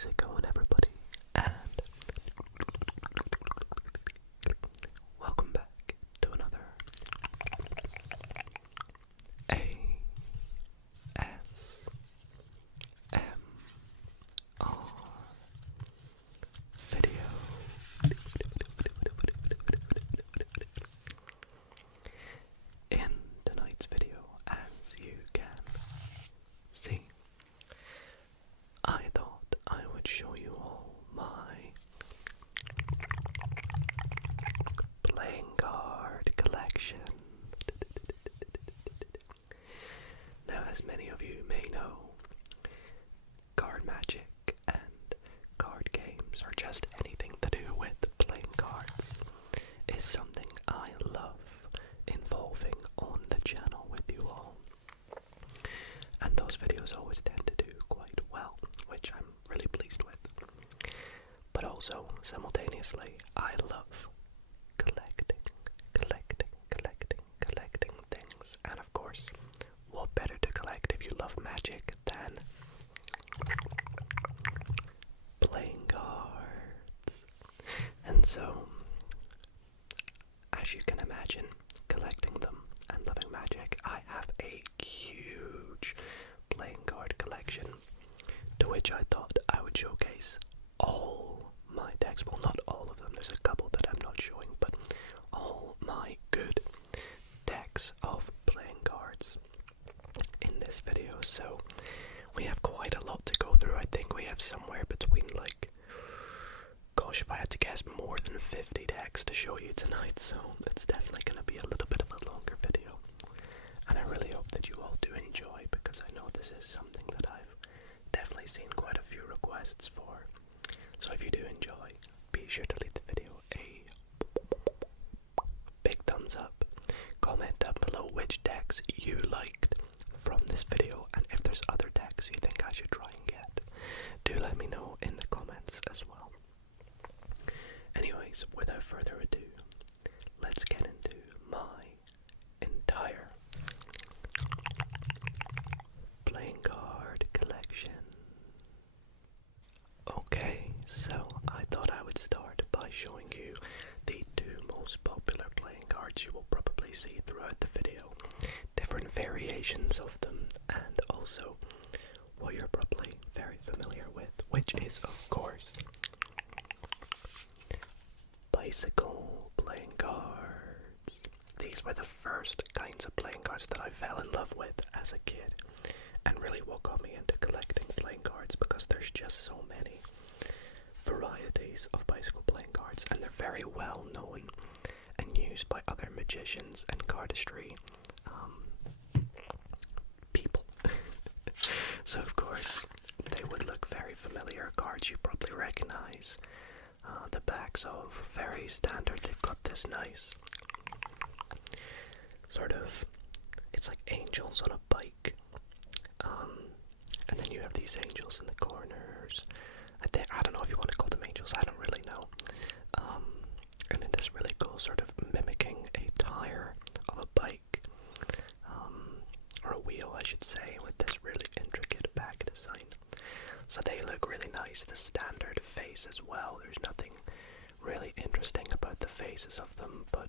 How's it going, everybody? And welcome back to another ASMR video. In tonight's video, as you can see, I thought I would show you all my playing card collection. Now, as many of you may know, card magic and card games, or just anything to do with playing cards, is something I love involving on the channel with you all. And those videos always tend to do quite well, which I'm really pleased with. But also, simultaneously, I love collecting things. And of course, what better to collect if you love magic than playing cards? And so, as you can imagine, collecting them and loving magic, I have a huge playing card collection, to which I thought I would showcase all my decks. Well, not all of them, there's a couple that I'm not showing, but all my good decks of playing cards in this video. So we have quite a lot to go through. I think we have somewhere between, like, gosh, if I had to guess, more than 50 decks to show you tonight, so it's definitely going to be a little bit of a longer video. And I really hope that you all do enjoy, because I know this is something that I've definitely seen quite a few requests for. So if you do enjoy, be sure to leave the video a big thumbs up. Comment down below which decks you liked from this video, and if there's other decks you think I should try and get, do let me know in the comments as well. Anyways, without further ado, let's get into my entire playing card collection. Okay, so I thought I would start by showing you the two most popular playing cards you will probably see throughout the video. Different variations of them, and also what you're probably very familiar with, which is, of course, bicycle playing cards. These were the first kinds of playing cards that I fell in love with as a kid, and really what got me into collecting playing cards, because there's just so many varieties of bicycle playing cards, and they're very well known and used by other magicians and cardistry people. So of course they would look very familiar. Cards you probably recognize. The backs of very standard. They've got this nice sort of, it's like angels on a bike, and then you have these angels in the corners. I don't know if you want to call them angels, I don't really know. And then this really cool sort of mimicking a tire of a bike, or a wheel I should say, with this really intricate back design. So they look really nice. The standard face as well, there's nothing really interesting about the faces of them, but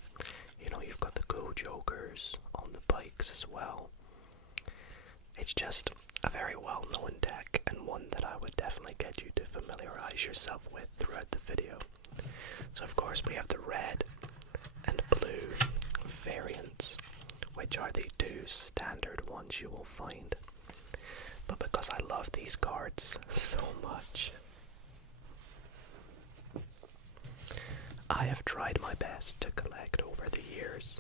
you know, you've got the cool jokers on the bikes as well. It's just a very well-known deck, and one that I would definitely get you to familiarize yourself with throughout the video. So of course we have the red and blue variants, which are the two standard ones you will find. But because I love these cards so much, I have tried my best to collect over the years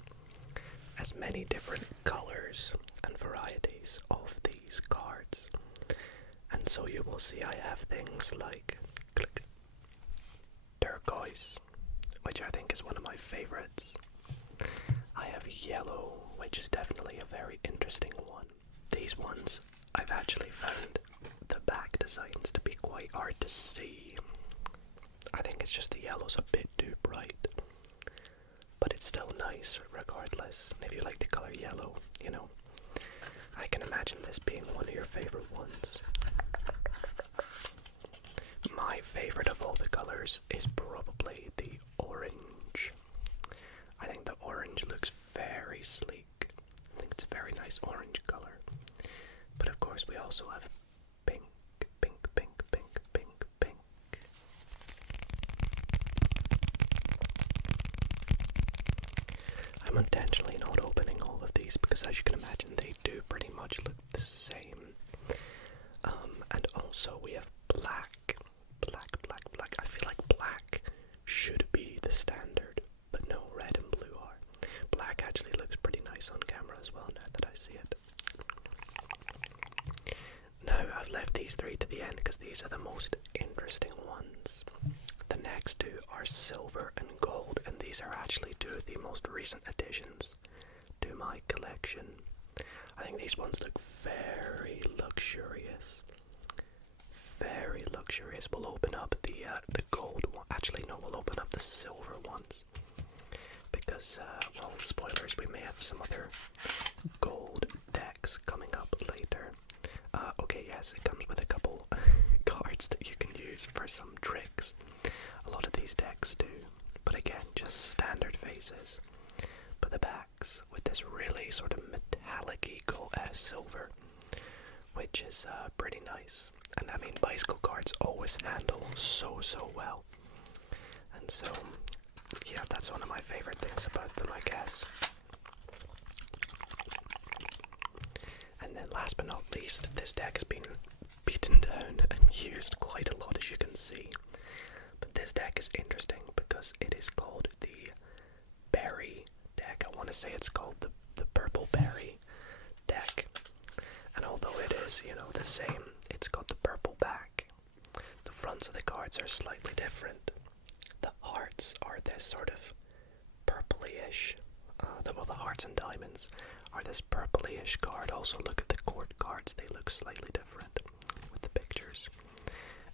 as many different colors and varieties of these cards. And so you will see I have things like turquoise, which I think is one of my favorites. I have yellow, which is definitely a very interesting one. These ones, I've actually found the back designs to be quite hard to see. I think it's just the yellow's a bit too bright, but it's still nice regardless. And if you like the color yellow, you know, I can imagine this being one of your favorite ones. also have pink, pink, pink, pink, pink, pink. I'm intentionally not opening all of these because, as you can imagine, they do pretty much look the same. And also we have black. I feel like black should be the standard, but no, red and blue are. Black actually looks pretty nice on camera as well now that I see it. Now I've left these three to the end because these are the most interesting ones. The next two are silver and gold, and these are actually two of the most recent additions to my collection. I think these ones look very luxurious. Very luxurious. We'll open up the gold one. Actually, no, we'll open up the silver ones. Because, well, spoilers, we may have some other gold decks coming up later. Okay, yes, it comes with a couple cards that you can use for some tricks. A lot of these decks do. But again, just standard faces. But the backs with this really sort of metallic-y gold silver, which is pretty nice. And I mean, bicycle cards always handle so well. And so, yeah, that's one of my favorite things about them, I guess. And then last but not least, this deck has been beaten down and used quite a lot, as you can see. But this deck is interesting because it is called the Berry deck. I want to say it's called the Purple Berry deck. And although it is, you know, the same, it's got the purple back. The fronts of the cards are slightly different. The hearts are this sort of purplyish. The hearts and diamonds are this purplyish card. Also, look at the court cards; they look slightly different with the pictures.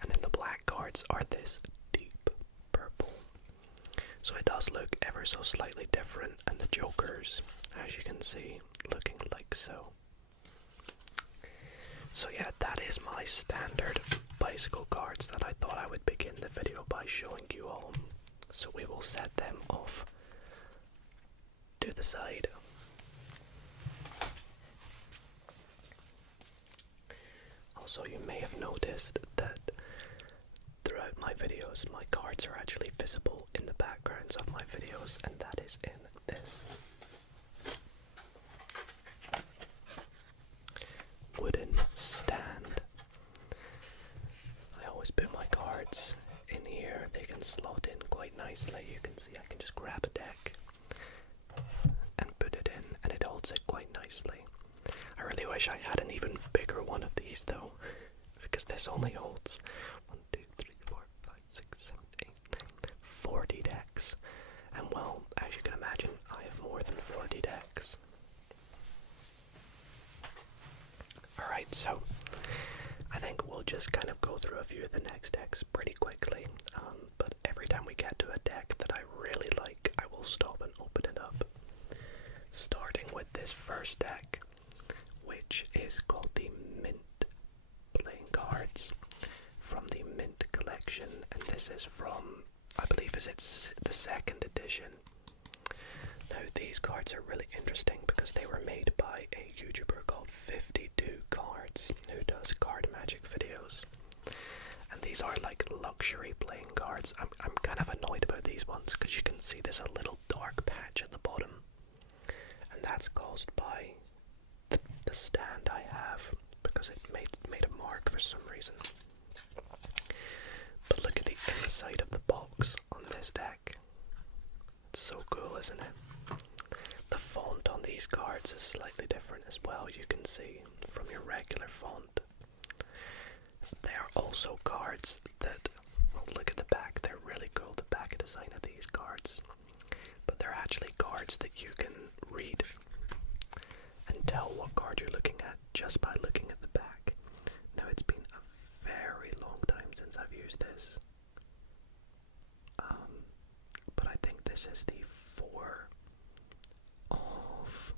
And then the black cards are this deep purple. So it does look ever so slightly different. And the jokers, as you can see, looking like so. So yeah, that is my standard bicycle cards that I thought I would begin the video by showing you all. So we will set them off to the side. Also, you may have noticed that throughout my videos, my cards are actually visible in the backgrounds of my videos, and that is in this wooden stand. I always put my cards in here. They can slot in quite nicely. You can see I can just grab a deck and put it in, and it holds it quite nicely. I really wish I had an even bigger one of these though, because this only holds 1, 2, 3, 4, 5, 6, 7, 8, 9, 40 decks. And well, as you can imagine, I have more than 40 decks. Alright, so I think we'll just kind of go through a few of the next decks pretty quickly, but every time we get to a deck that I really like, I will stop and open it up. Starting with this first deck, which is called the Mint playing cards from the Mint collection, and this is from, I believe it's the second edition. Now these cards are really interesting because they were made by a YouTuber called 52 Cards who does card magic videos, and these are like luxury playing cards. I'm kind of annoyed about these ones because you can see there's a little dark patch at the bottom, and that's caused by the stand I have because it made a mark for some reason. But look at the inside of the box on this deck. It's so cool, isn't it? The font on these cards is slightly different as well, you can see, from your regular font. They are also cards that, well, look at the back, they're really cool, the back design of these cards. But they're actually cards that you can read and tell what card you're looking at just by looking at the back. Now, it's been a very long time since I've used this. But I think this is the 4 of...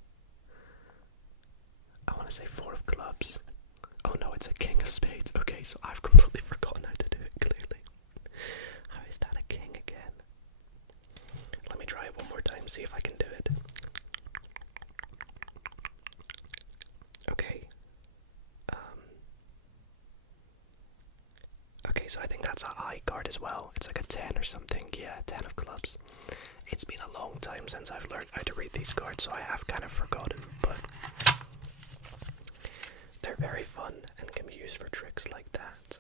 I want to say 4 of clubs. Oh no, it's a king of spades. Okay, so I've completely forgotten how to do it, clearly. How is that a king again? Let me try it one more time, see if I can do it. Okay. so I think that's a high card as well. It's like a 10 or something. Yeah, 10 of clubs. It's been a long time since I've learned how to read these cards, so I have kind of forgotten, but they're very fun and can be used for tricks like that.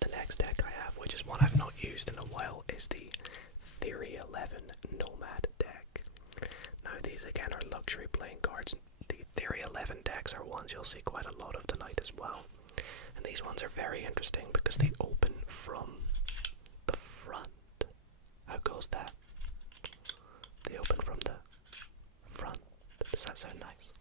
The next deck I have, which is one I've not used in a while, is the Theory 11 Nomad deck. Now these again are luxury playing cards. The Theory 11 decks are ones you'll see quite a lot of tonight as well. And these ones are very interesting because they open from the front. How goes that? They open from the front. Does that sound nice?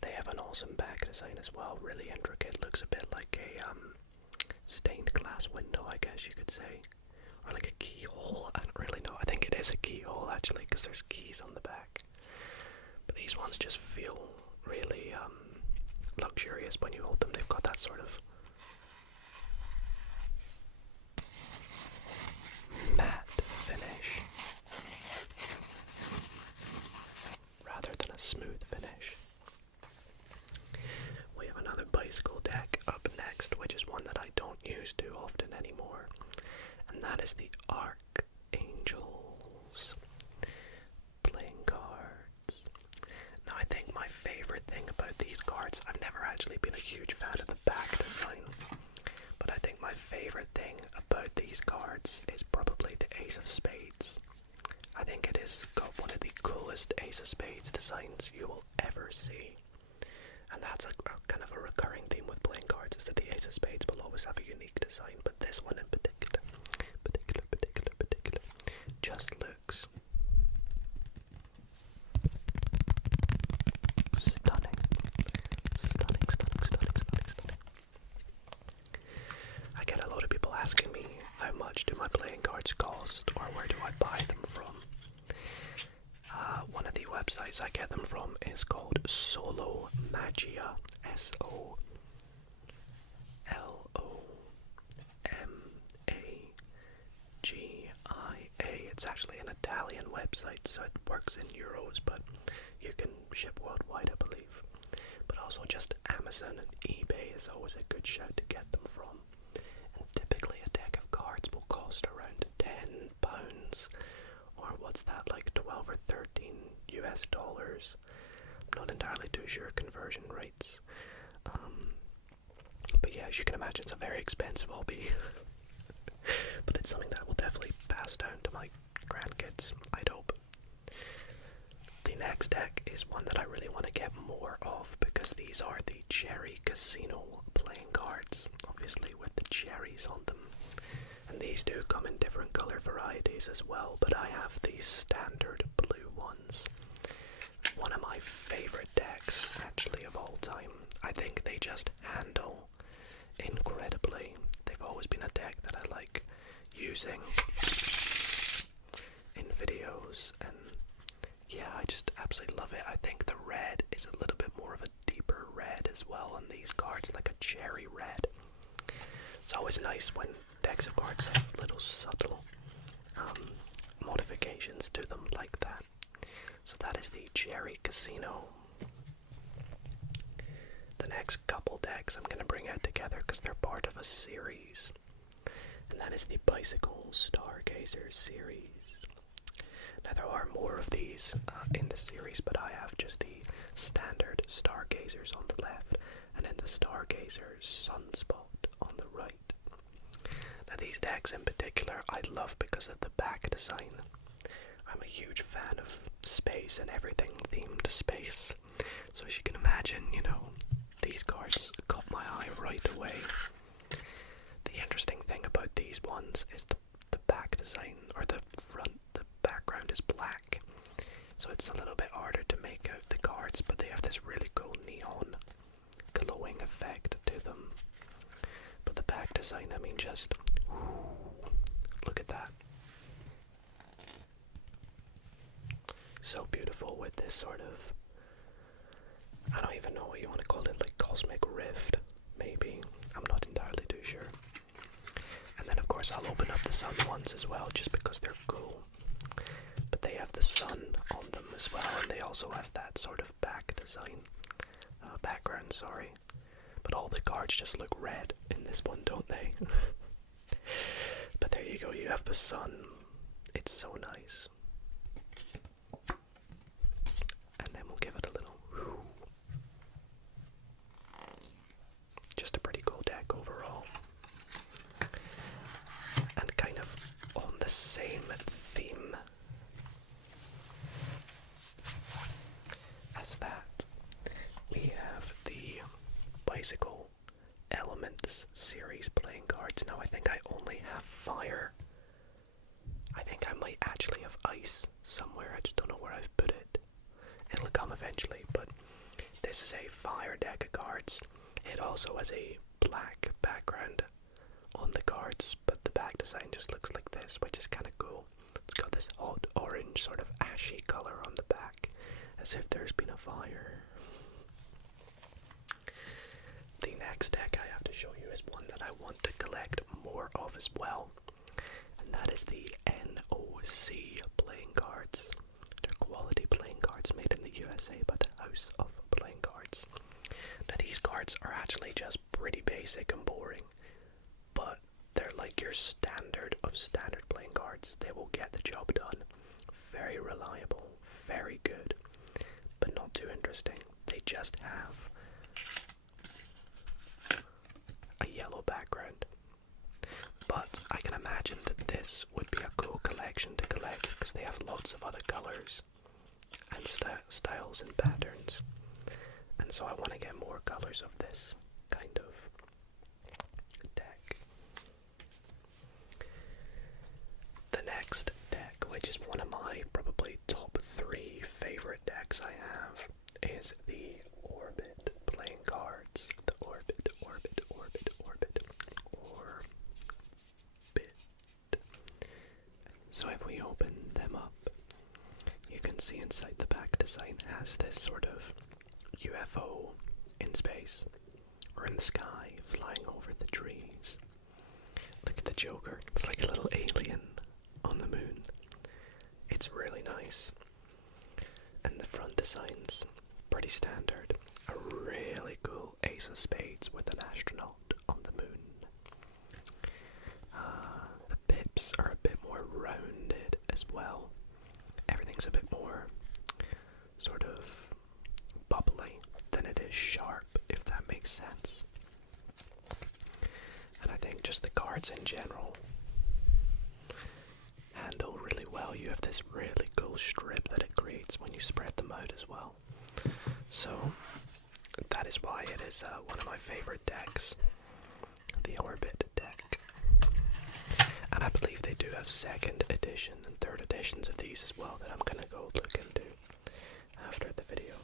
They have an awesome back design as well, really intricate. Looks a bit like a stained glass window, I guess you could say. Or like a keyhole, I don't really know. I think it is a keyhole actually, because there's keys on the back. But these ones just feel really luxurious when you hold them. They've got that sort of matte finish rather than a smooth finish. We have another bicycle deck up next, which is one that I don't use too often anymore, and that is the Archangels playing cards. Now I think my favorite thing about these cards, I've never actually been a huge fan of the back design, but I think my favorite thing about these cards is probably the Ace of Spades. I think it has got one of the coolest Ace of Spades designs you will ever see. And that's a kind of a recurring theme with playing cards, is that the Ace of Spades will always have a unique design, but this one in particular, just looks stunning. I get a lot of people asking me how much do my playing cards cost, or where do I buy them from. One of the websites I get them from is called Solo Magia, SOLOMAGIA. It's actually an Italian website, so it works in euros, but you can ship worldwide, I believe. But also just Amazon and eBay is always a good shout to get them from. And typically a deck of cards will cost around £10, or what's that, like 12 or 13 US dollars. I'm not entirely too sure conversion rates. But yeah, as you can imagine, it's a very expensive hobby. But it's something that will definitely pass down to my grandkids, I'd hope. The next deck is one that I really want to get more of, because these are the Cherry Casino playing cards, obviously with the cherries on them. And these do come in different color varieties as well, but I have the standard blue ones. One of my favorite decks, actually, of all time. I think they just handle incredibly. They've always been a deck that I like using in videos, and yeah, I just absolutely love it. I think the red is a little bit more of a deeper red as well on these cards, like a cherry red. It's always nice when decks of cards have little subtle modifications to them like that. So that is the Cherry Casino. The next couple decks I'm going to bring out together because they're part of a series, and that is the Bicycle Stargazer series. Now there are more of these in the series, but I have just the standard Stargazers on the left, and then the Stargazer Sunspot on the right. Now these decks in particular I love because of the back design. I'm a huge fan of space and everything themed to space, so as you can imagine, you know, these cards caught my eye right away. The interesting thing about these ones is the back design, or the front, the background is black, so it's a little bit harder to make out the cards, but they have this really cool neon glowing effect to them. But the back design, I mean, just look at that. So beautiful, with this sort of, I don't even know what you want to call it, like cosmic rift, maybe. I'm not entirely too sure. And then of course I'll open up the sun ones as well, just because they're cool. But they have the sun on them as well, and they also have that sort of back design. design. Background, sorry. But all the cards just look red in this one, don't they? But there you go, you have the sun. It's so nice. And then we'll give it a little whoo. Just a pretty cool deck overall. And kind of on the same theme as that, we have the Bicycle Elements series playing cards. Now I think I only have fire. I think I might actually have ice somewhere. I just don't know where I've put it. It'll come eventually, but this is a fire deck of cards. It also has a black background on the cards, but the back design just looks like this, which is kind of cool. It's got this hot orange sort of ashy color on the back, as if there's been a fire. The next deck I have to show you is one that I want to collect more of as well, and that is the NOC playing cards. They're quality playing cards made in the USA by the House of Playing Cards. Now these cards are actually just pretty basic and boring, but they're like your standard of standard playing cards. They will get the job done. Very reliable, very good, but not too interesting. They just have a yellow background. But I can imagine that this would be a cool collection to collect because they have lots of other colors and styles and patterns. And so I want to get more colors of this kind of deck. The next deck, which is one of my probably top 3 favorite decks I have, is the Orbit playing cards. The Orbit. So if we open them up, you can see inside the back design has this sort of UFO in space, or in the sky, flying over the trees. Look at the Joker, it's like a little alien on the moon. It's really nice. And the front design's pretty standard. A really cool ace of spades with an astronaut on the moon. The pips are a bit more rounded as well. Everything's a bit more sort of bubbly than it is sharp, if that makes sense. And I think just the cards in general handle really well. You have this really cool strip that it creates when you spread them out as well. So that is why it is one of my favorite decks, the Orbit deck. And I believe they do have 2nd edition and 3rd editions of these as well that I'm going to go look into after the video.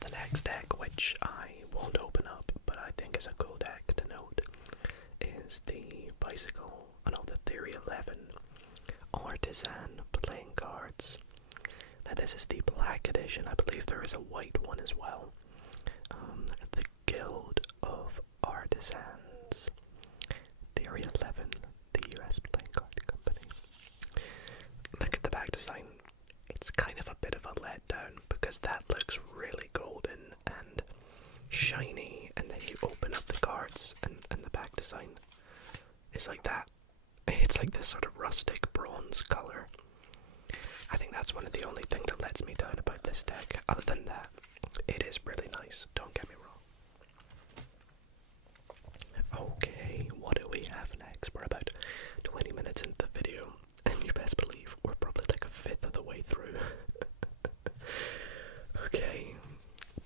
The next deck, which I won't open up, but I think is a cool deck to note, is the Theory 11 Artisan playing cards. Now this is the black edition. I believe there is a white one as well. The Guild of Artisans. Theory 11, the US playing card company. Look at the back design. It's kind of a bit of a letdown because that looks really golden and shiny, and then you open up the cards and the back design is like that. It's like this sort of rustic bronze color. I think that's one of the only things that lets me down about this deck. Other than that, it is really nice, don't get me wrong. Okay, what do we have next? We're about 20 minutes into the video, and you best believe we're probably like a fifth of the way through. Okay,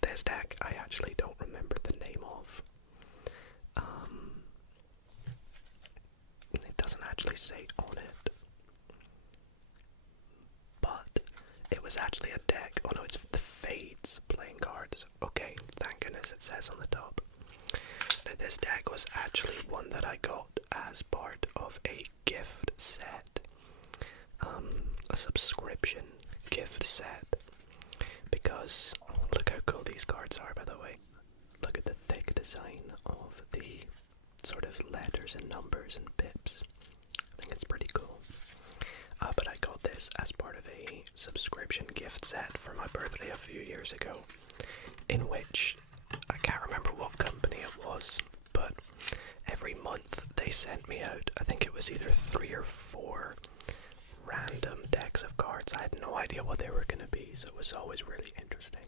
this deck I actually don't remember the name of. It doesn't actually say on it. But it was actually a deck. Oh no, it's the Fades playing cards. Okay, thank goodness it says on the top. Now this deck was actually one that I got as part of a gift set. A subscription gift set. Because, oh, look how cool these cards are, by the way. Look at the thick design of the sort of letters and numbers and pips. I think it's pretty cool. But I got this as part of a subscription subscription gift set for my birthday a few years ago, in which I can't remember what company it was, but every month they sent me out, I think it was either 3 or 4 random decks of cards. I had no idea what they were going to be, so it was always really interesting.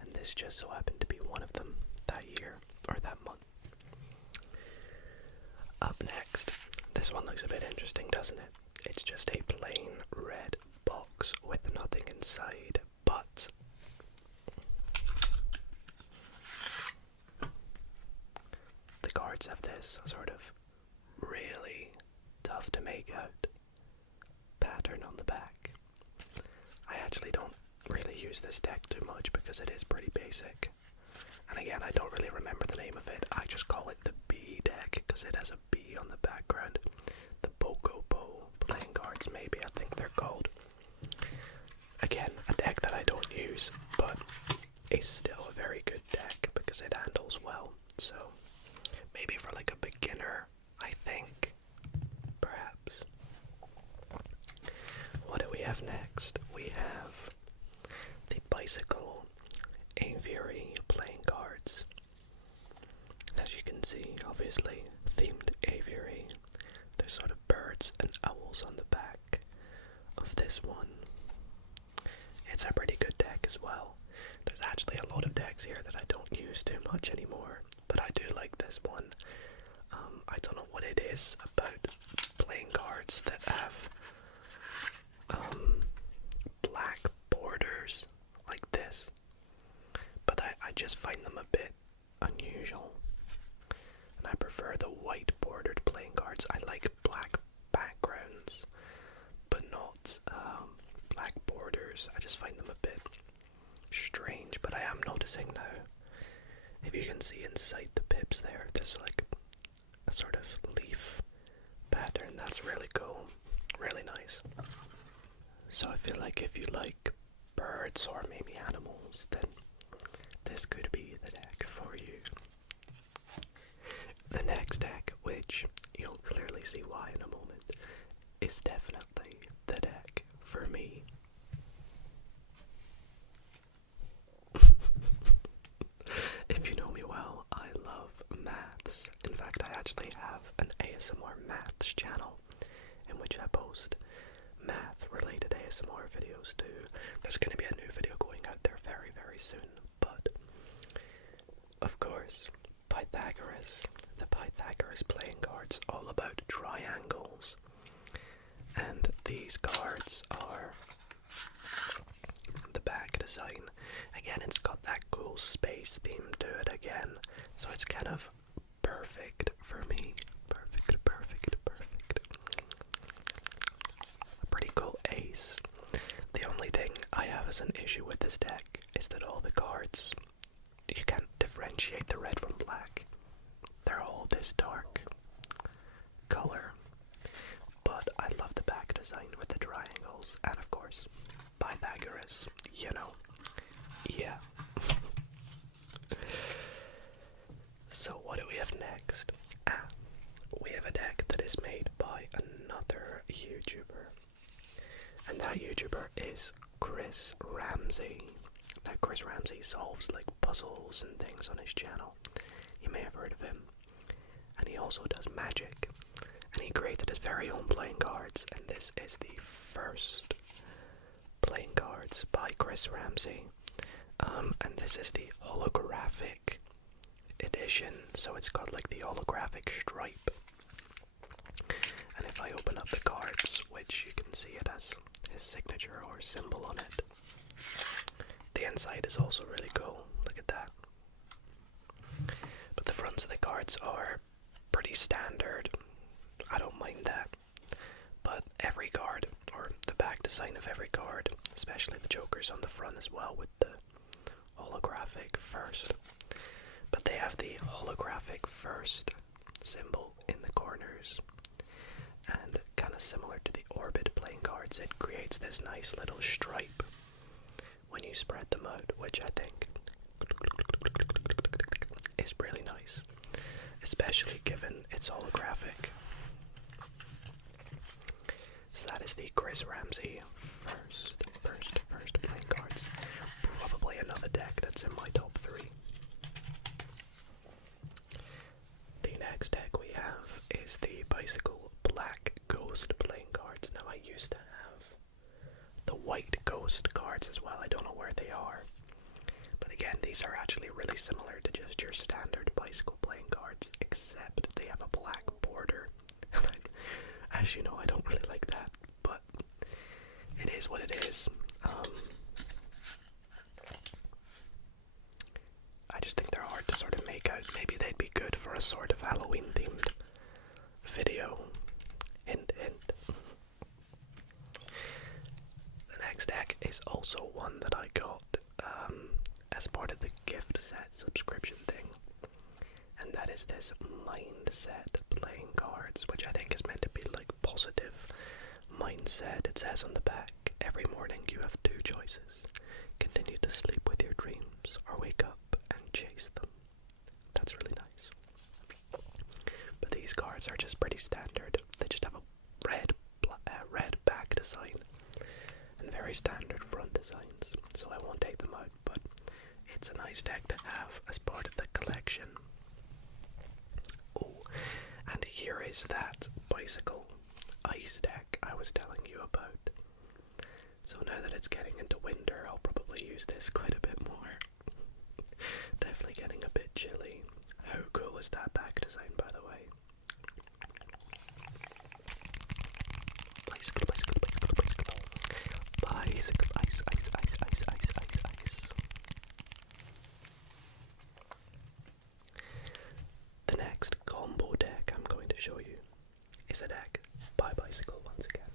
And this just so happened to be one of them that year, or that month. Up next, this one looks a bit interesting, doesn't it? It's just a plain red box with nothing inside, but the cards have this sort of really tough to make out pattern on the back. I actually don't really use this deck too much because it is pretty basic. And again, I don't really remember the name of it. I just call it the B deck because it has a B on the background. The Bokobo playing cards, maybe, I think they're called. Again, a deck that I don't use, but is still a very good deck because it handles well. So, maybe for like a beginner, I think, perhaps. What do we have next? We have the Bicycle Aviary playing cards. As you can see, obviously, themed aviary. There's sort of birds and owls on the back of this one. It's a pretty good deck as well. There's actually a lot of decks here that I don't use too much anymore, but I do like this one. I don't know what it is about playing cards that have black borders like this, but I just find them a bit unusual, and I prefer the white bordered playing cards. I like black backgrounds, but not black borders. I just find them a bit strange, but I am noticing now, if you can see inside the pips there, there's like a sort of leaf pattern. That's really cool, really nice. So I feel like if you like birds or maybe animals, then this could be the deck for you. The next deck, which you'll clearly see why in a moment, is definitely the deck for me. If you know me well, I love maths. In fact, I actually have an ASMR maths channel in which I post math-related ASMR videos too. There's going to be a new video going out there very, very soon. But, of course, Pythagoras. The Pythagoras playing cards, all about triangles. And these cards are the back design. Again, it's got that cool space theme to it again. So it's kind of perfect for me. Perfect, perfect, perfect. A pretty cool ace. The only thing I have as an issue with this deck is that all the cards, you can't differentiate the red from black. They're all this dark color. But I love the back design with the triangles. And of course, Pythagoras, you know. Yeah. So what do we have next? We have a deck that is made by another YouTuber. And that YouTuber is Chris Ramsey. Now Chris Ramsey solves like puzzles and things on his channel. You may have heard of him. And he also does magic. And he created his very own playing cards. And this is the first playing cards by Chris Ramsey. And this is the holographic edition. So it's got like the holographic stripe. And if I open up the cards, which you can see it has his signature or symbol on it. The inside is also really cool. Look at that. But the fronts of the cards are pretty standard. I don't mind that. But every card, or the back design of every card, especially the jokers on the front as well with the holographic first. But they have the holographic first symbol in the corners. And kind of similar to the Orbit playing cards, it creates this nice little stripe when you spread them out, which I think is really nice, especially given it's holographic. So that is the Chris Ramsey first another deck that's in my top 3. The next deck we have is the Bicycle Black Ghost playing cards. Now I used to have the white Ghost cards as well. I don't know where they are. But again, these are actually really similar to just your standard Bicycle playing cards, except they have a black border. As you know, I don't really like that, but it is what it is. I just think they're hard to sort of make out. Maybe they'd be good for a sort of Halloween themed video. Hint, hint. The next deck is also one that I got as part of the gift set subscription thing, and that is this mindset playing cards, which I think is meant to be like positive mindset. It says on the back, every morning you have 2 choices: continue to sleep with your dreams or wake up and chase them. That's really nice. But these cards are just pretty standard. They just have a red back design and very standard front designs, so I won't take them out, but it's a nice deck to have as part of the collection. Oh, and here is that Bicycle Ice deck I was telling you about. So now that it's getting into winter, I'll probably use this quite a bit more. Definitely getting a bit chilly. How cool is that back design, by the way? Bicycle, bicycle, bicycle, bicycle. Bicycle, ice, ice, ice, ice, ice, ice, ice. The next combo deck I'm going to show you is a deck by Bicycle once again.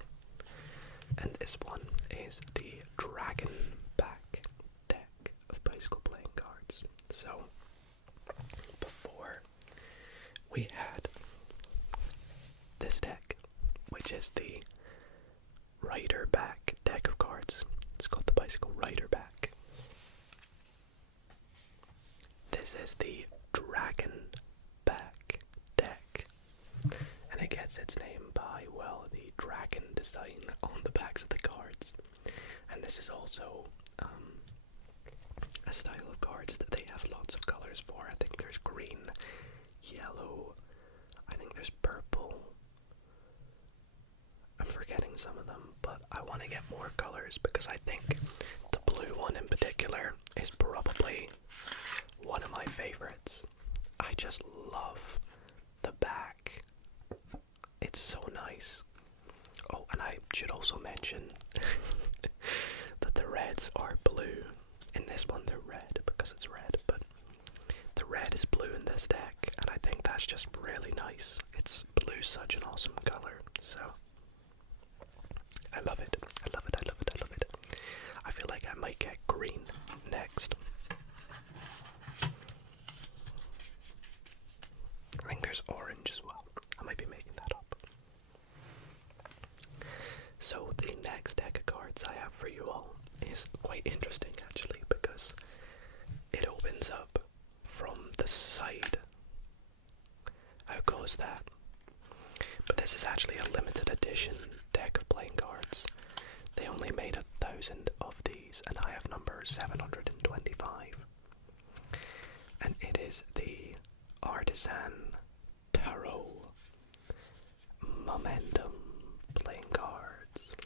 And this one is the Dragon Back deck of Bicycle playing cards. So, before we had this deck, which is the Rider Back deck of cards. It's called the Bicycle Rider Back. This is the Dragon Back deck, and it gets its name by, well, the dragon design on the backs of the cards. And this is also a style of cards that they have lots of colors for. I think there's green, yellow, I think there's purple. I'm forgetting some of them, but I want to get more colors because I think the blue one in particular is probably one of my favorites. I just love the back. It's so nice. Oh, and I should also mention that the reds are blue. In this one they're red because it's red, but the red is blue in this deck, and I think that's just really nice. Blue's such an awesome color, so I love it. I love it, I love it, I love it. I feel like I might get green next. I think there's orange as well. I might be making that up. So the next deck of cards I have for you all is quite interesting actually, because it opens up from the side. How cool is that? But this is actually a limited edition deck of playing cards. They only made 1,000 of these, and I have number 725. And it is the Artisan Tarot Momentum playing cards.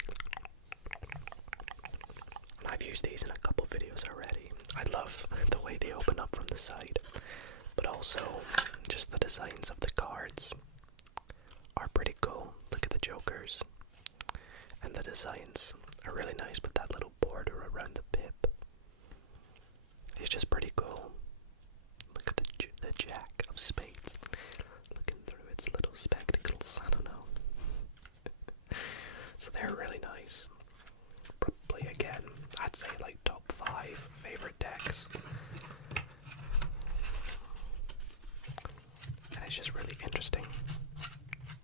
And I've used these in a couple videos already. I love the way they open up from the side, but also just the designs of the cards are pretty cool. Look at the jokers, and the designs are really nice with that little border around the pip. It's just pretty cool. Look at the Jack of Spades looking through its little spectacles. I don't know. So they're really nice. Probably, again, I'd say like top 5 favorite decks. And it's just really interesting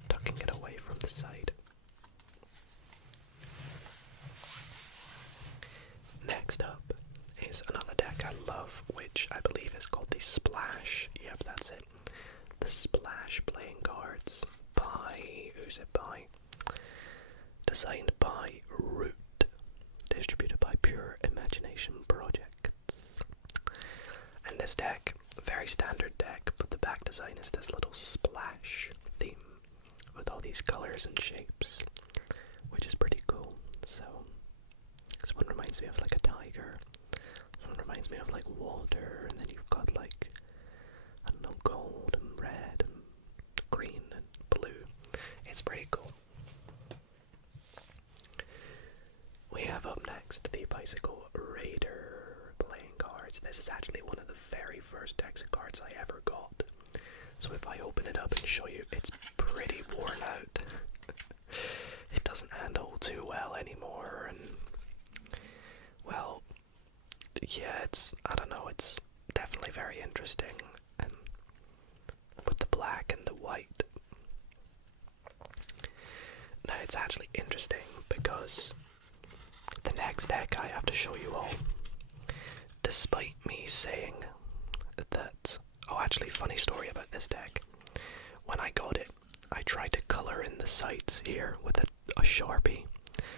tucking it away from the side. Next up is another deck I love, which I believe is called the Splash. Yep, that's it. The Splash playing cards by, who's it by? Designed by Root, distributed by Pure Imagination Projects. And this deck, very standard deck, but the back design is this little splash theme with all these colors and shapes, which is pretty cool. So this one reminds me of like a tiger, this one reminds me of like water, and then you've got like, I don't know, gold and red and green and blue. It's pretty cool. We have up next the Bicycle Raider playing cards. This is actually one of the very first decks of cards I ever got. So if I open it up and show you, it's pretty worn out. It doesn't handle too well anymore, and well, yeah, I don't know, it's definitely very interesting, and with the black and the white. Now it's actually interesting because the next deck I have to show you all, despite me saying that, oh, actually, funny story about this deck. When I got it, I tried to colour in the sides here with a Sharpie,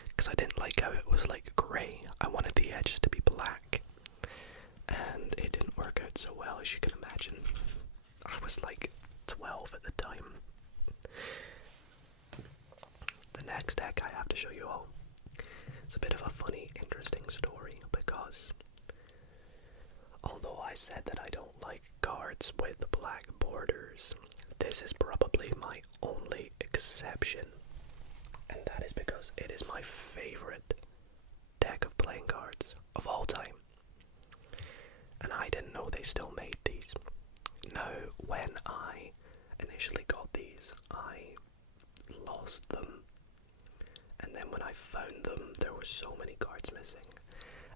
because I didn't like how it was like grey. I wanted the edges to be black, and it didn't work out so well, as you can imagine. I was like 12 at the time. The next deck I have to show you all, it's a bit of a funny, interesting story, because although I said that I don't like cards with black borders, this is probably my only exception, and that is because it is my favourite deck of playing cards of all time. And I didn't know they still made these. Now, when I initially got these, I lost them. And then when I found them, there were so many cards missing.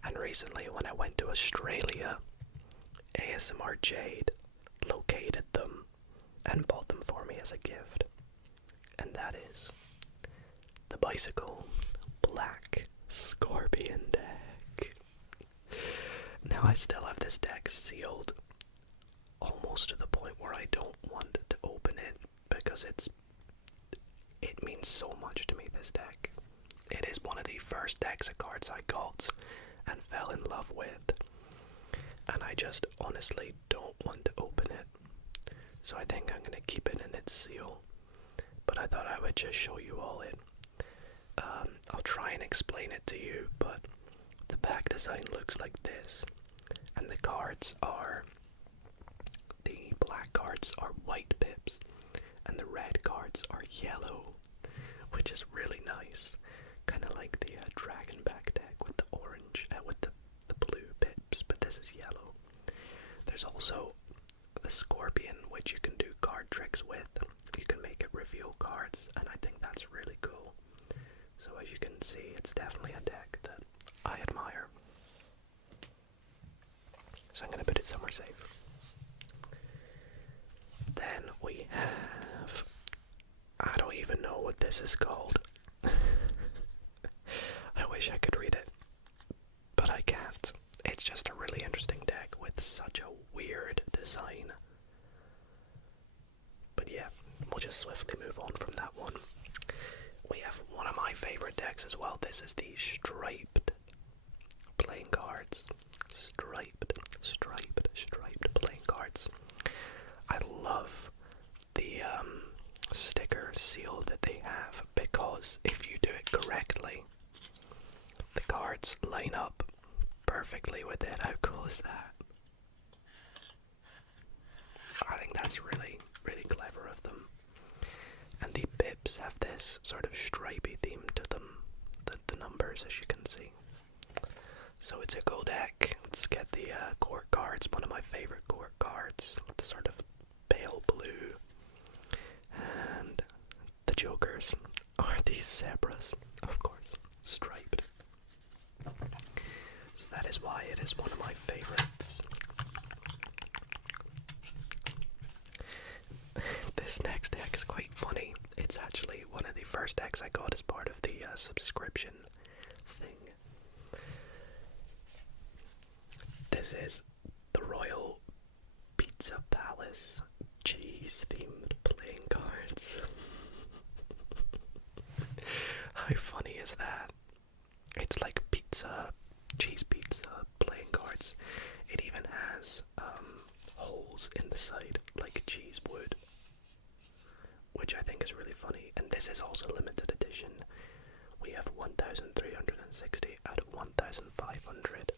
And recently, when I went to Australia, ASMR Jade located them and bought them for me as a gift. And that is the Bicycle Black Scorpion deck. Now, I still have this deck sealed almost to the point where I don't want to open it, because it means so much to me, this deck. It is one of the first decks of cards I got and fell in love with, and I just honestly don't want to open it. So I think I'm going to keep it in its seal, but I thought I would just show you all it. I'll try and explain it to you, but the back design looks like this, and the black cards are white pips, and the red cards are yellow, which is really nice. Kind of like the dragon back deck with the orange, with the blue pips, but this is yellow. There's also the Scorpion, which you can do card tricks with. You can make it reveal cards, and I think that's really cool. So as you can see, it's definitely a deck that I admire. So I'm going to put it somewhere safe. Then we have, I don't even know what this is called. I wish I could read it, but I can't. It's just a really interesting deck with such a weird design. But yeah, we'll just swiftly move on from that one. We have one of my favorite decks as well. This is the striped playing cards. Striped playing cards. I love the sticker seal that they have, because if you do it correctly, the cards line up perfectly with it. How cool is that? I think that's really, really clever of them. And the pips have this sort of stripy theme to them, the numbers, as you can see. So it's a cool deck. Let's get the court cards, one of my favorite court cards, the sort of pale blue. And the jokers are these zebras, of course, striped. So that is why it is one of my favorites. This next deck is quite funny. It's actually one of the first decks I got as part of the subscription thing. This is the Royal Pizza Palace cheese-themed playing cards. How funny is that? It's like pizza, cheese pizza playing cards. It even has is really funny, and this is also limited edition. We have 1,360 out of 1,500.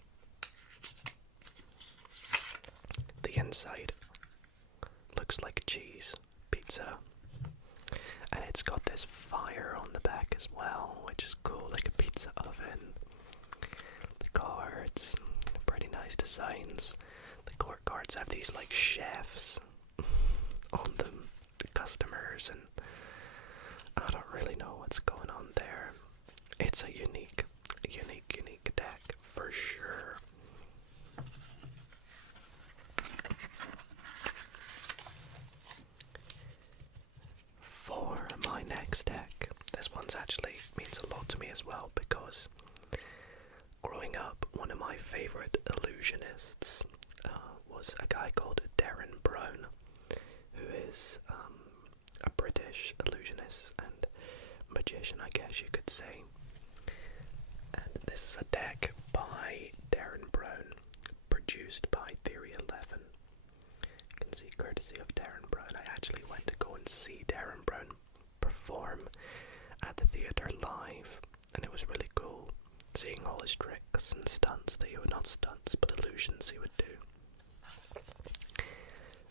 The inside looks like a cheese pizza, and it's got this fire on the back as well, which is cool, like a pizza oven. The cards, pretty nice designs. The court cards have these like chefs on them, the customers, and I don't really know what's going on there. It's a unique deck for sure. For my next deck, this one's actually means a lot to me as well, because growing up, one of my favorite illusionists was a guy called Darren Brown, who is a British illusionist and magician, I guess you could say. And this is a deck by Darren Brown, produced by Theory 11. You can see, courtesy of Darren Brown. I actually went to go and see Darren Brown perform at the theatre live, and it was really cool seeing all his tricks and stunts that he would, not stunts, but illusions he would do.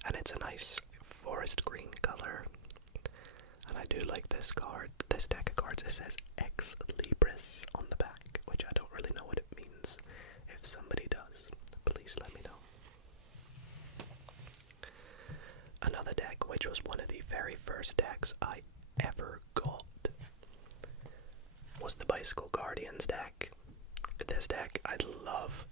And it's a nice forest green colour, and I do like this card, this deck of cards. It says Ex Libris on the back, which I don't really know what it means. If somebody does, please let me know. Another deck, which was one of the very first decks I ever got, was the Bicycle Guardians deck. This deck I love.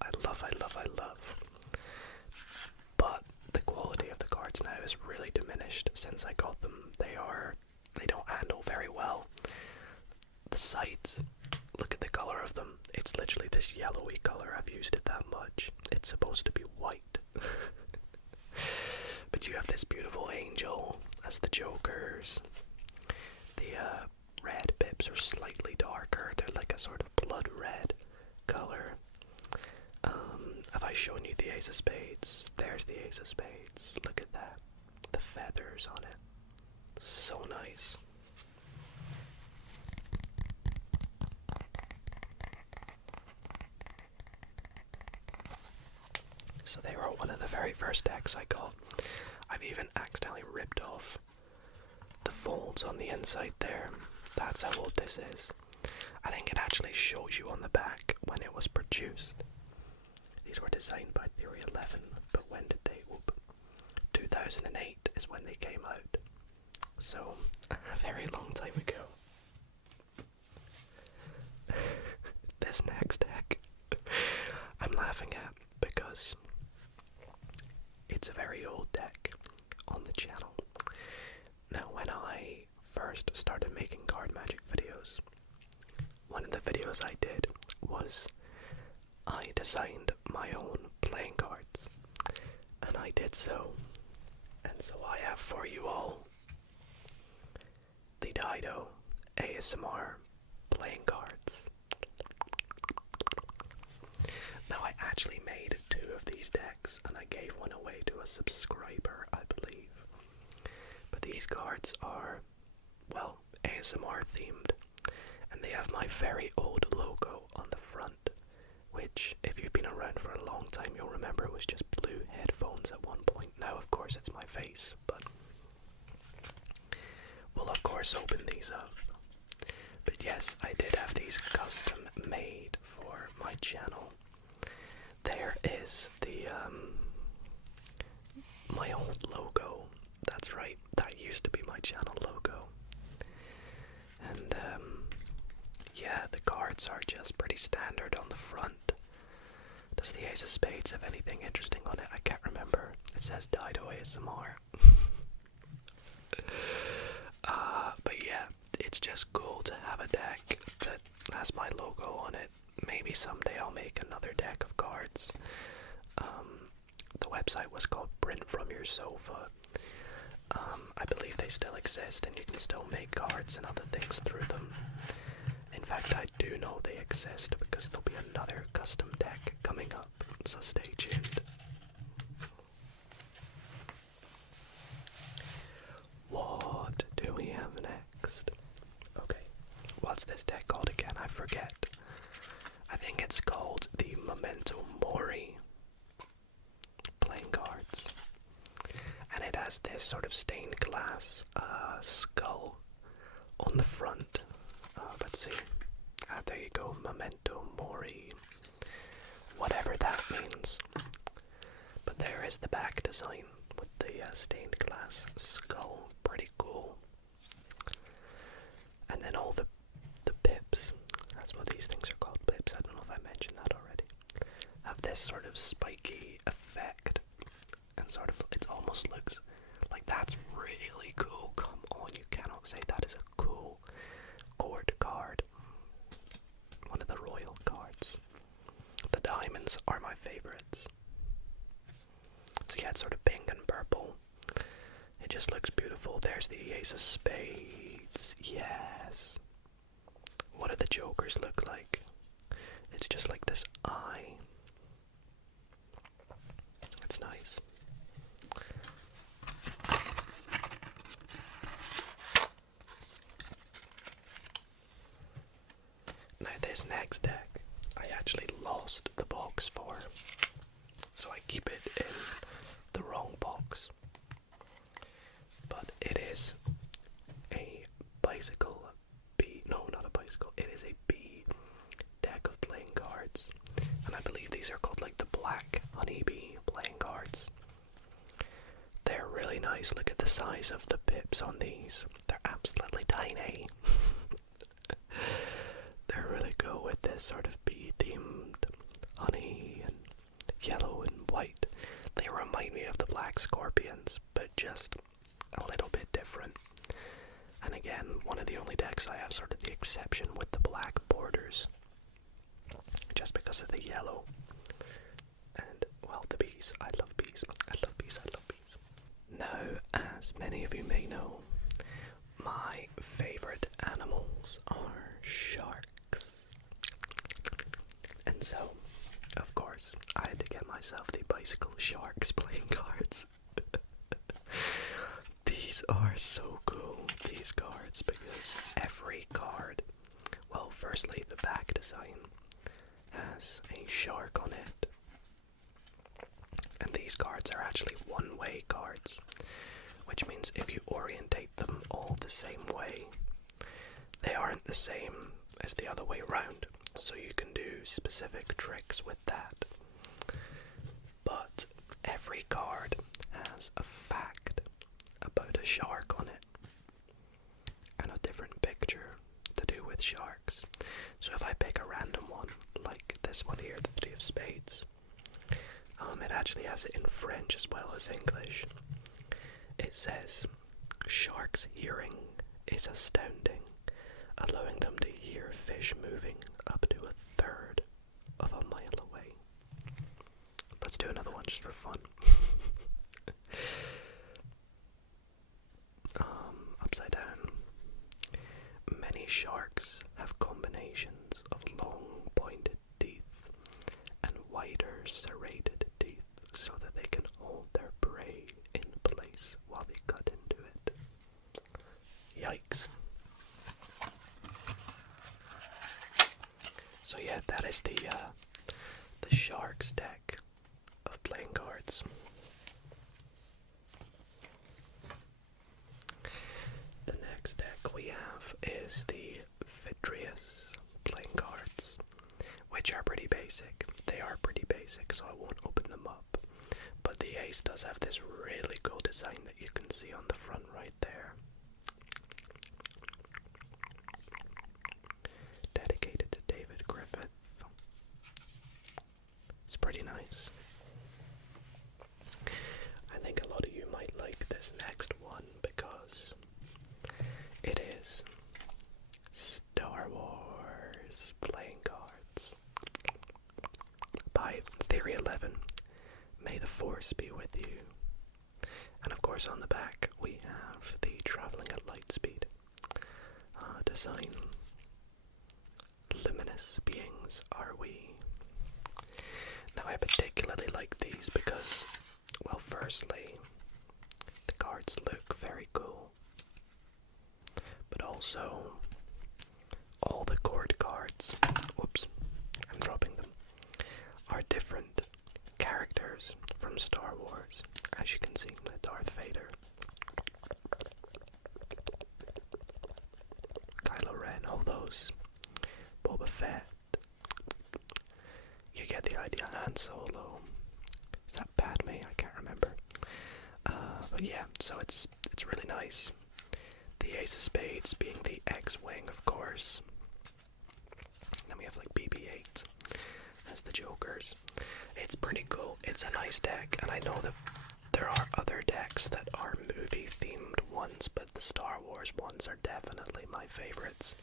But the quality of the cards now is really diminished since I got them. They don't handle very well. The sides, look at the color of them. It's literally this yellowy color. I've used it that much. It's supposed to be white. But you have this beautiful angel as the jokers. The red pips are slightly darker. They're like a sort of blood red color. Have I shown you the Ace of Spades? There's the Ace of Spades. Look at that. The feathers on it. So nice. So they were one of the very first decks I got. I've even accidentally ripped off the folds on the inside there. That's how old this is. I think it actually shows you on the back when it was produced. These were designed by Theory 11, but when did they? 2008 is when they came out. So, a very long time ago. This next deck, I'm laughing at because it's a very old deck on the channel. Now, when I first started making card magic videos, one of the videos I did was I designed my own playing cards, and I did so, and so I have for you all the Dido ASMR playing cards. Now, I actually made 2 of these decks, and I gave one away to a subscriber, I believe. But these cards are, well, ASMR themed, and they have my very old logo on the front, which, if you've been around for a long time, you'll remember it was just blue headphones at one point. Now, of course, it's my face, but we'll of course open these up. But yes, I did have these custom made for my channel. There is the my old logo. That's right, that used to be my channel logo. And yeah, the cards are just pretty standard on the front. Does the Ace of Spades have anything interesting on it? I can't remember. It says Dido ASMR. But yeah, it's just cool to have a deck that has my logo on it. Maybe someday I'll make another deck of cards. The website was called Print From Your Sofa. I believe they still exist, and you can still make cards and other things through them. In fact, I do know they exist because there'll be another custom deck coming up, so stay tuned. What do we have next? this deck called again? I forget. I think it's called the Memento Mori playing cards. And it has this sort of stained glass skull on the front. Let's see. There you go, Memento Mori. Whatever that means. But there is the back design with the stained glass skull. Pretty cool. And then all the pips. That's what these things are called, pips. I don't know if I mentioned that already. Have this sort of spiky effect. And sort of, it almost looks like that's really cool. Come on, you cannot say that is a cool court card. One of the royal cards. The diamonds are my favorites. So yeah, it's sort of pink and purple. It just looks beautiful. There's the ace of spades. Yes. What do the jokers look like? It's just like this eye. It's nice. Now this next deck, I actually lost the box for, so I keep it in the wrong box. But it is a bicycle B, no, not a bicycle, it is a B deck of playing cards. And I believe these are called like the Black Honeybee playing cards. They're really nice. Look at the size of the pips on these. They're absolutely tiny. They're really cool with this sort of bee-themed honey and yellow and white. They remind me of the Black Scorpions, but just a little bit different. And again, one of the only decks I have sort of the exception with the black borders. Just because of the yellow. And, well, the bees. I love bees. I love bees. I love bees. Now, as many of you may know, my favorite animals are sharks. And so, of course, I had to get myself the bicycle sharks playing cards. These are so cool, these cards, because every card, well, firstly, the back design has a shark on it. And these cards are actually one-way cards, which means if you orientate them all the same way, they aren't the same as the other way around, so you can do specific tricks with that. But every card has a fact about a shark on it, and a different picture to do with sharks. So if I pick a random one, like this one here, the Three of Spades, it actually has it in French as well as English. It says, sharks' hearing is astounding, allowing them to hear fish moving up to 1/3 of a mile away. Let's do another one just for fun. Upside down. Many sharks have combinations of long pointed teeth and wider serrated teeth so that they can hold their prey in place while they cut into it. Yikes. So yeah, that is the sharks deck of playing cards. The next deck we have is the Vitreous playing cards, which are pretty basic. They are pretty basic, so I won't open them up. But the ace does have this really cool design that you can see on the front right there. Dedicated to David Griffith. It's pretty nice. I think a lot of you might like this next one because it is Star Wars playing cards by Theory 11. May the Force be with you. And of course on the back we have the traveling at light speed design. Luminous beings are we. Now I particularly like these because, well, firstly, the cards look very cool, but also all Han Solo. Is that Padme? I can't remember. But yeah, so it's really nice. The Ace of Spades being the X-Wing, of course. Then we have like BB-8 as the Jokers. It's pretty cool. It's a nice deck, and I know that there are other decks that are movie-themed ones, but the Star Wars ones are definitely my favorites.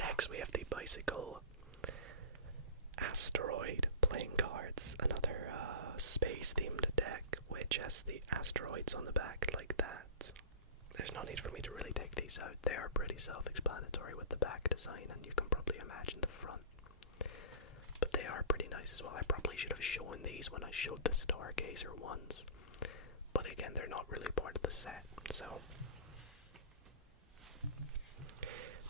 Next, we have the Bicycle Asteroid playing cards, another space-themed deck, which has the asteroids on the back like that. There's no need for me to really take these out. They are pretty self-explanatory with the back design, and you can probably imagine the front. But they are pretty nice as well. I probably should have shown these when I showed the Stargazer ones. But again, they're not really part of the set, so...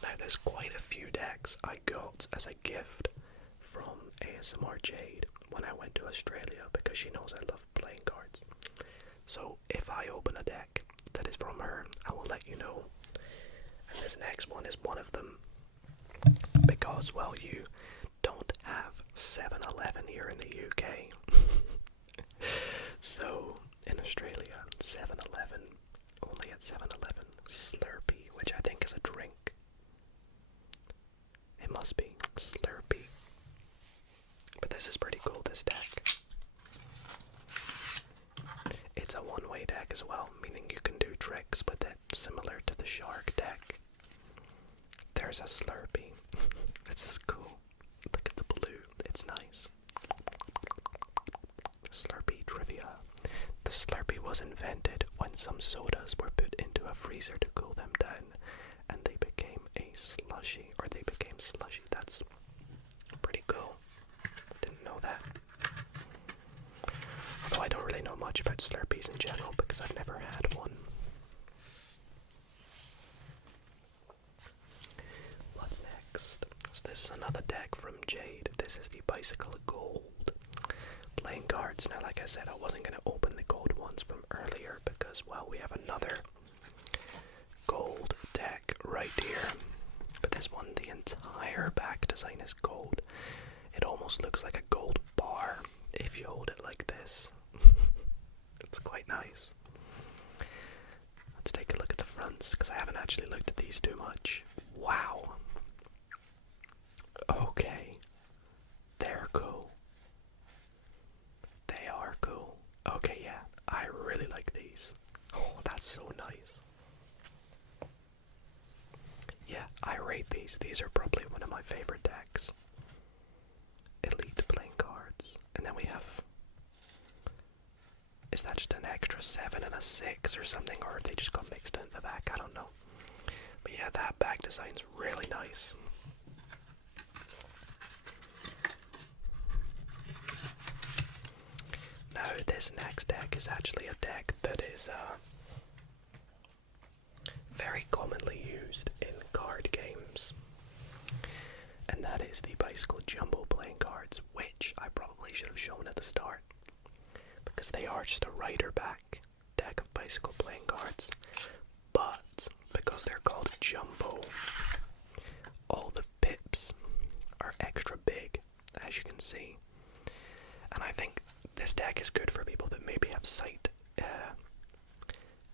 Now, there's quite a few decks I got as a gift from ASMR Jade when I went to Australia, because she knows I love playing cards. So if I open a deck that is from her, I will let you know. And this next one is one of them, because, well, you don't have 7-Eleven here in the UK. So in Australia, 7-Eleven, only at 7-Eleven, Slurpee, which I think is a drink. It must be Slurpee. But this is pretty cool, this deck. It's a one-way deck as well, meaning you can do tricks with it, similar to the Shark deck. There's a Slurpee. This is cool. Look at the blue. It's nice. Slurpee trivia. The Slurpee was invented when some sodas were put into a freezer to cool them down, and they became a slushy, or they became slushy. That's pretty cool. Didn't know that. Although I don't really know much about Slurpees in general because I've never had one. What's next? So this is another deck from Jade. This is the Bicycle Gold playing cards. Now, like I said, I wasn't going to open the gold ones from earlier because, well, we have another gold deck right here. But this one, the entire back design is gold. It almost looks like a gold bar if you hold it like this. It's quite nice. Let's take a look at the fronts, because I haven't actually looked at these too much. Wow. Okay. They're cool. They are cool. Okay, yeah. I really like these. Oh, that's so nice. Yeah, I rate these. These are probably one of my favorite decks. Elite playing cards. And then we have... Is that just an extra 7 and a 6 or something? Or have they just got mixed into the back? I don't know. But yeah, that back design's really nice. Now, this next deck is actually a deck that is very commonly used in card games. And that is the Bicycle Jumbo playing cards, which I probably should have shown at the start, because they are just a rider back deck of bicycle playing cards. But because they're called Jumbo, all the pips are extra big, as you can see. And I think this deck is good for people that maybe have sight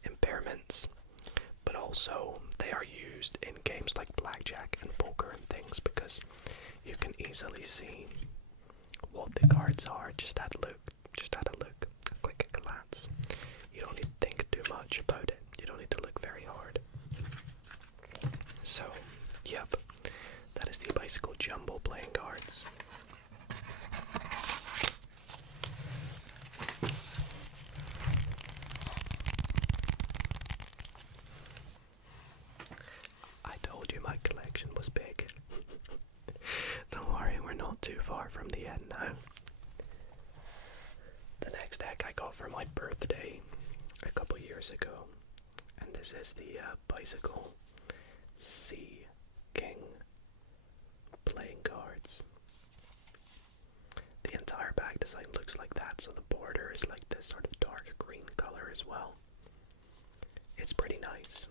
impairments, but also they are used in games like blackjack and poker and things, because you can easily see what the cards are just at a look, a quick glance. You don't need to think too much about it. You don't need to look very hard. So, yep, that is the Bicycle Jumbo playing cards. I told you my collection was big. Don't worry, we're not too far from the end now. The next deck I got for my birthday a couple years ago, and this is the Bicycle Sea King playing cards. The entire back design looks like that, so the border is like this sort of dark green color as well. It's pretty nice.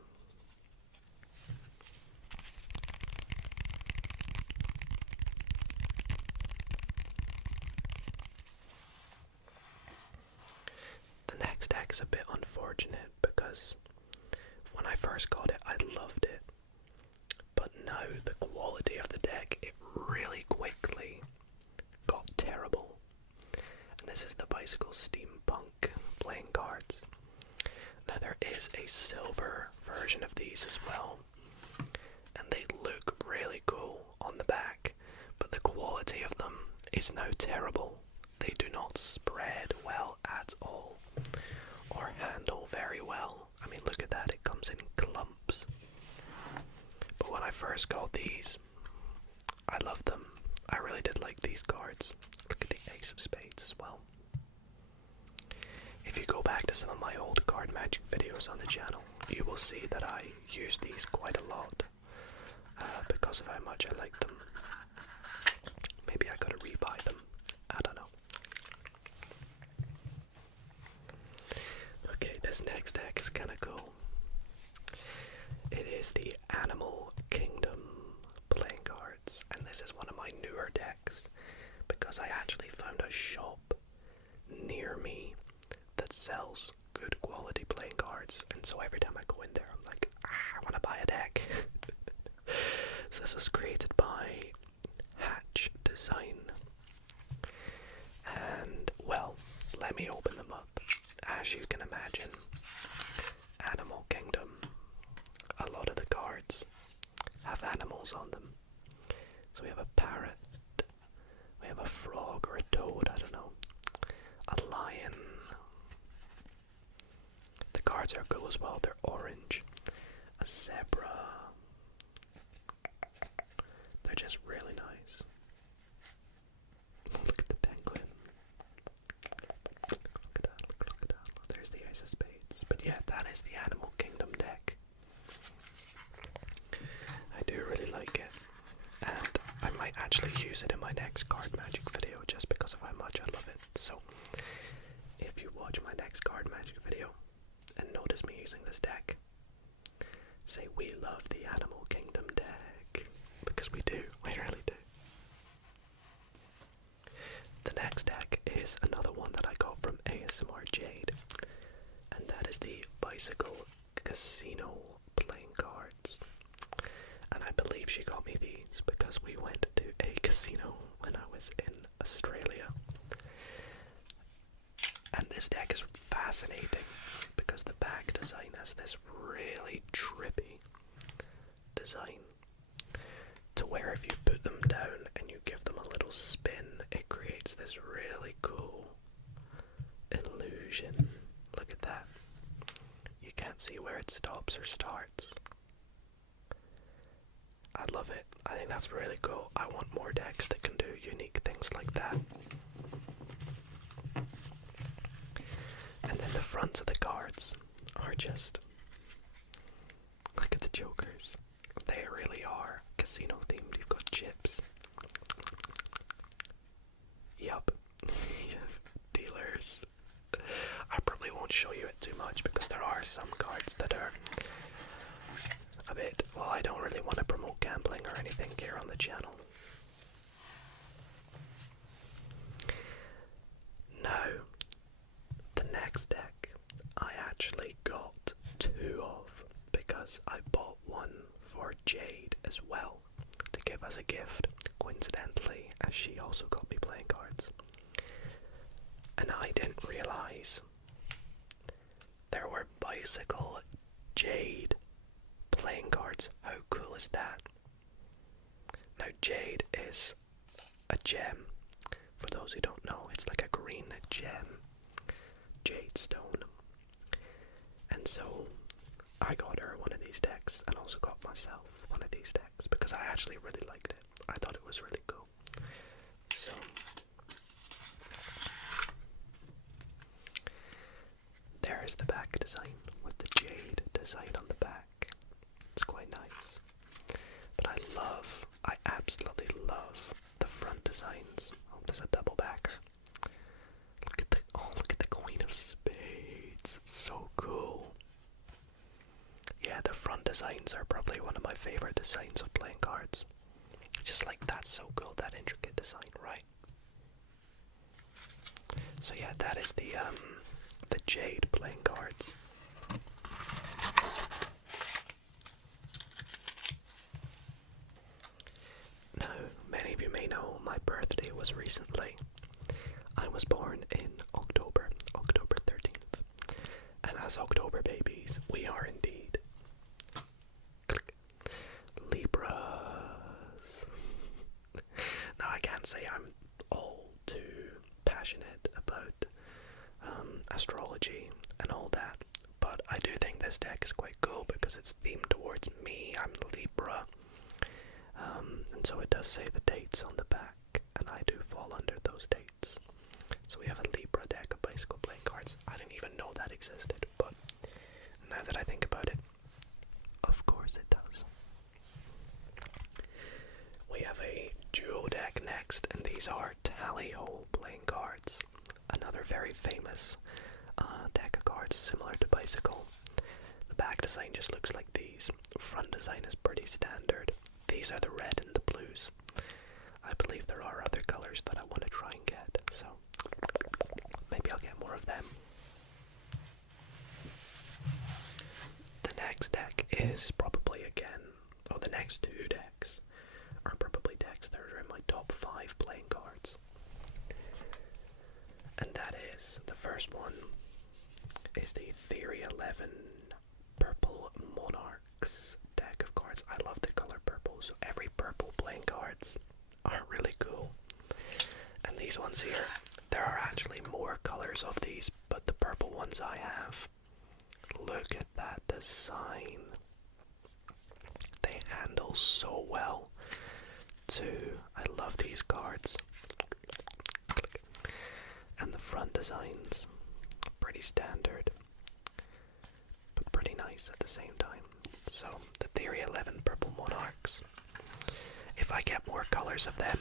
deck's a bit unfortunate because when I first got it, I loved it. But now the quality of the deck, it really quickly got terrible. And this is the Bicycle Steampunk playing cards. Now there is a silver version of these as well, and they look really cool on the back, but the quality of them is now terrible. They do not spread well at all, or handle very well. I mean, look at that, it comes in clumps. But when I first got these, I loved them. I really did like these cards. Look at the Ace of Spades as well. If you go back to some of my old card magic videos on the channel, you will see that I use these quite a lot because of how much I like them. Maybe I gotta rebuy them. I don't know. Okay, this next deck is kinda cool. It is the Animal Kingdom playing cards, and this is one of my newer decks because I actually found a shop near me that sells good quality playing cards, and so every time I go in there I'm like, I want to buy a deck. So this was created by Hatch Design, and well, let me open them up. As you can imagine, Animal Kingdom, a lot of the cards have animals on them. So we have a parrot, we have a frog or a toad, I don't know, a lion. The cards are cool as well, they're orange. A zebra. They're just really nice. Look at the penguin. Look at that, look at that. There's the Ace of Spades. But yeah, that is the Animal Kingdom deck. I do really like it. And I might actually use it in my next card magic video just because of how much I love it. So, if you watch my next card magic video and notice me using this deck, say we love the Animal Kingdom deck, because we do, we really do. The next deck is another one that I got from ASMR Jade, and that is the Bicycle Casino playing cards. And I believe she got me these because we went to a casino when I was in Australia. And this deck is fascinating because the back design has this really trippy design to where if you put them down and you give them a little spin, it creates this really cool illusion. Look at that. You can't see where it stops or starts. I love it. I think that's really cool. I want more decks that can do unique things like that. And then the fronts of the cards are just... look at the jokers. They really are casino themed. You've got chips. Yup. Dealers. I probably won't show you it too much because there are some cards that are a bit... well, I don't really want to promote gambling or anything here on the channel. Now, the next deck I actually got two of because I bought one for Jade as well to give as a gift, coincidentally, as she also got me playing cards. And I didn't realise there were Bicycle Jade playing cards. How cool is that? Now Jade is a gem. For those who don't know, it's like a green gem, jade stone. And so I got her one of these decks and also got myself one of these decks because I actually really liked it. I thought it was really cool. So there is the back design with the jade design on the back. It's quite nice. But I absolutely love the front designs. Oh, there's a double backer. Look at the Queen of Spades. It's so cool. Yeah, the front designs are probably one of my favorite designs of playing cards. Just like, that's so cool, that intricate design, right? So yeah, that is the the Jade playing cards. Now, many of you may know my birthday was recently. I was born in October 13th. And as October babies, we are indeed Libras. Now, I can't say I'm all too passionate about astrology and all that, but I do think this deck is quite cool because it's themed towards me. I'm Libra, and so it does say the dates on the back, and I do fall under those dates. So we have a Libra deck of bicycle playing cards. I didn't even know that existed, but now that I think about it, of course it does. We have a duo deck next, and these are tally-ho playing cards. Another very famous deck of cards similar to bicycle. The back design just looks like these. Front design is pretty standard. These are the red and the blues. I believe there are other colors that I want to try and get, so maybe I'll get more of them. The next deck is probably the next two decks are probably decks that are in my top 5 playing cards. And that is, the first one is the Theory 11 Purple Monarchs deck of cards. I love the color purple, so every purple playing cards are really cool. And these ones here, there are actually more colors of these, but the purple ones I have, look at that design. They handle so well too. I love these cards. And the front designs, pretty standard, but pretty nice at the same time. So, the Theory 11 Purple Monarchs. If I get more colors of them,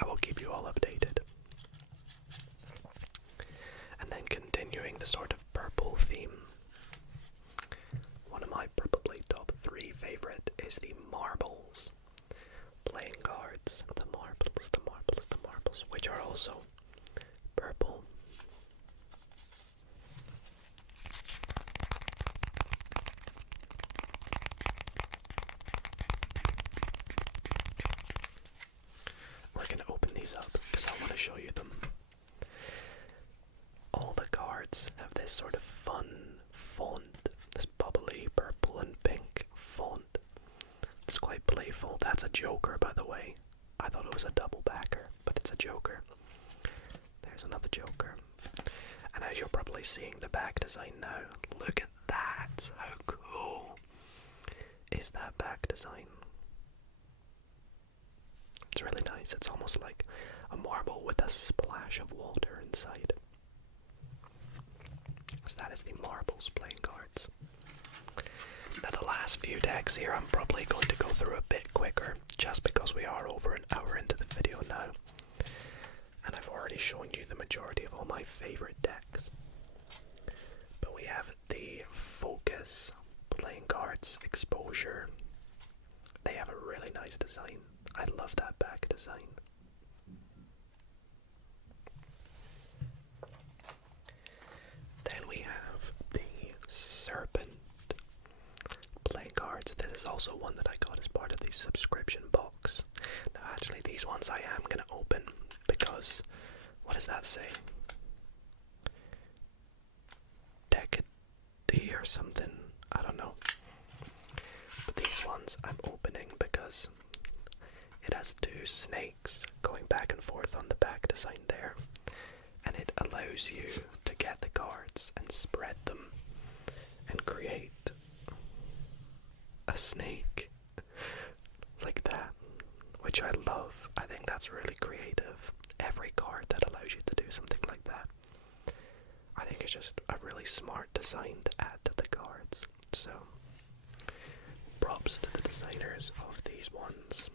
I will keep you all updated. And then continuing the sort of purple theme, one of my probably top 3 favorite is the Marbles playing cards. The marbles, which are also purple. We're going to open these up because I want to show you them. All the cards have this sort of fun font, this bubbly purple and pink font. It's quite playful. That's a Joker, by the way. I thought it was a double backer, but it's a Joker. There's another Joker. And as you're probably seeing the back design now, look at that. How cool is that back design? It's really nice. It's almost like a marble with a splash of water inside. So that is the Marbles playing cards. Now the last few decks here I'm probably going to go through a bit quicker, just because we are over an hour into the video now. And I've already shown you the majority of all my favorite decks. But we have the Focus playing cards Exposure. They have a really nice design. I love that back design. Then we have the Serpent playing cards. This is also one that I got as part of the subscription box. Now actually these ones I am going to open because, what does that say? Decady or something, I don't know. But these ones I'm opening because it has 2 snakes going back and forth on the back design there, and it allows you to get the cards and spread them and create a snake like that, which I love. I think that's really creative. Every card that allows you to do something like that, I think it's just a really smart design to add to the cards. So props to the designers of these ones.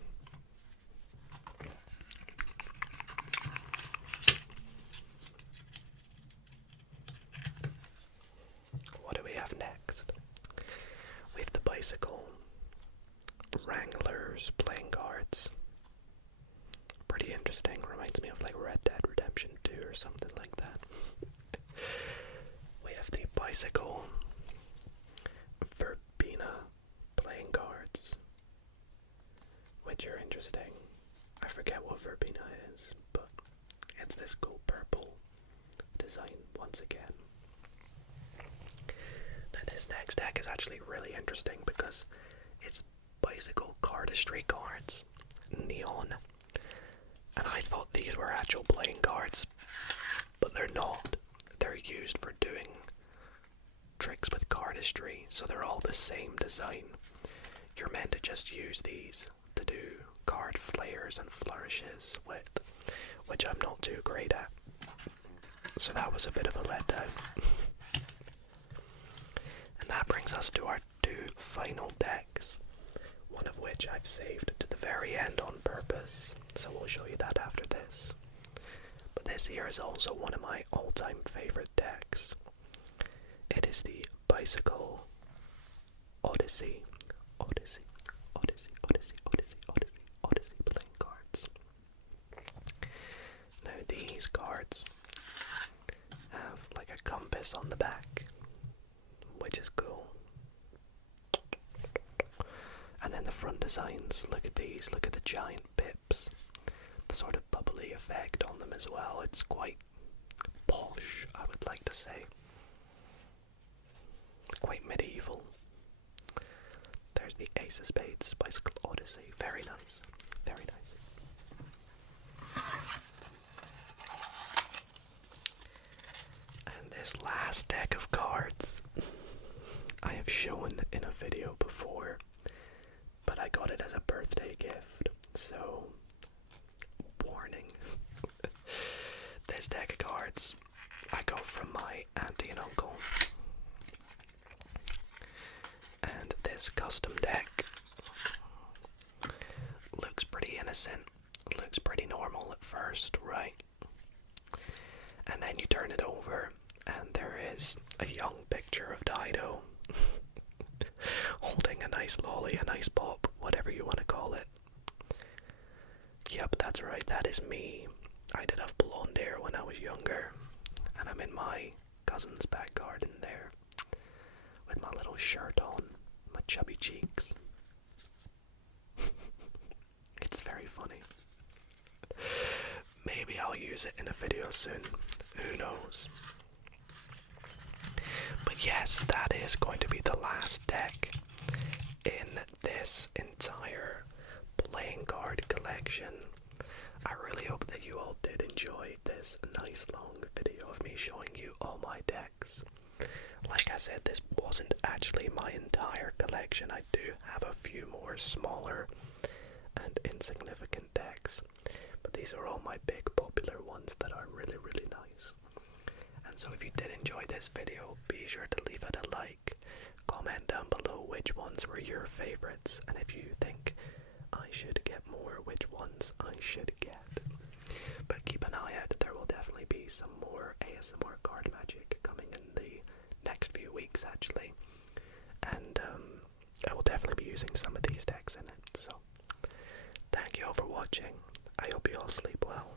What do we have next? We have the Bicycle Wranglers playing cards. Pretty interesting. Reminds me of like Red Dead Redemption 2 or something like that. We have bicycle verbena playing cards, which are interesting. I forget what verbena is, but it's this cool purple design once again. Now this next deck is actually really interesting because it's bicycle cardistry cards, neon, and I thought these were actual playing cards, but they're not. They're used for doing tricks with cardistry, so they're all the same design. You're meant to just use these to do card flares and flourishes with, which I'm not too great at. So that was a bit of a letdown. And that brings us to our two final decks, one of which I've saved to the very end on purpose, so we'll show you that after this. But this here is also one of my all-time favorite decks. It is the Bicycle Odyssey playing cards. Now these cards have like a compass on the back, which is cool. And then the front designs, look at these, look at the giant pips, the sort of bubbly effect on them as well. It's quite posh, I would like to say. Quite medieval. There's the Ace of Spades, Bicycle Odyssey. Very nice. Very nice. And this last deck of cards I have shown in a video before, but I got it as a birthday gift, so warning. This deck of cards I got from my auntie and uncle. And this custom deck looks pretty innocent, looks pretty normal at first, right? And then you turn it over and there is a young picture of Dido holding a nice lolly, a nice pop, whatever you want to call it. Yep, that's right, that is me. I did have blonde hair when I was younger, and I'm in my cousin's back garden there with my little shirt on, my chubby cheeks. It's very funny. Maybe I'll use it in a video soon, who knows. But yes, that is going to be the last deck in this entire playing card collection. I really hope that you all did enjoy this nice long video of me showing you all my decks. Like I said, this wasn't actually my entire collection. I do have a few more smaller and insignificant decks, but these are all my big popular ones that are really, really nice. And so if you did enjoy this video, be sure to leave it a like, comment down below which ones were your favorites, and if you think I should get more, which ones I should get. But keep an eye out, there will definitely be some more ASMR card magic coming in the next few weeks actually, and I will definitely be using some of these decks in it. So thank you all for watching. I hope you all sleep well.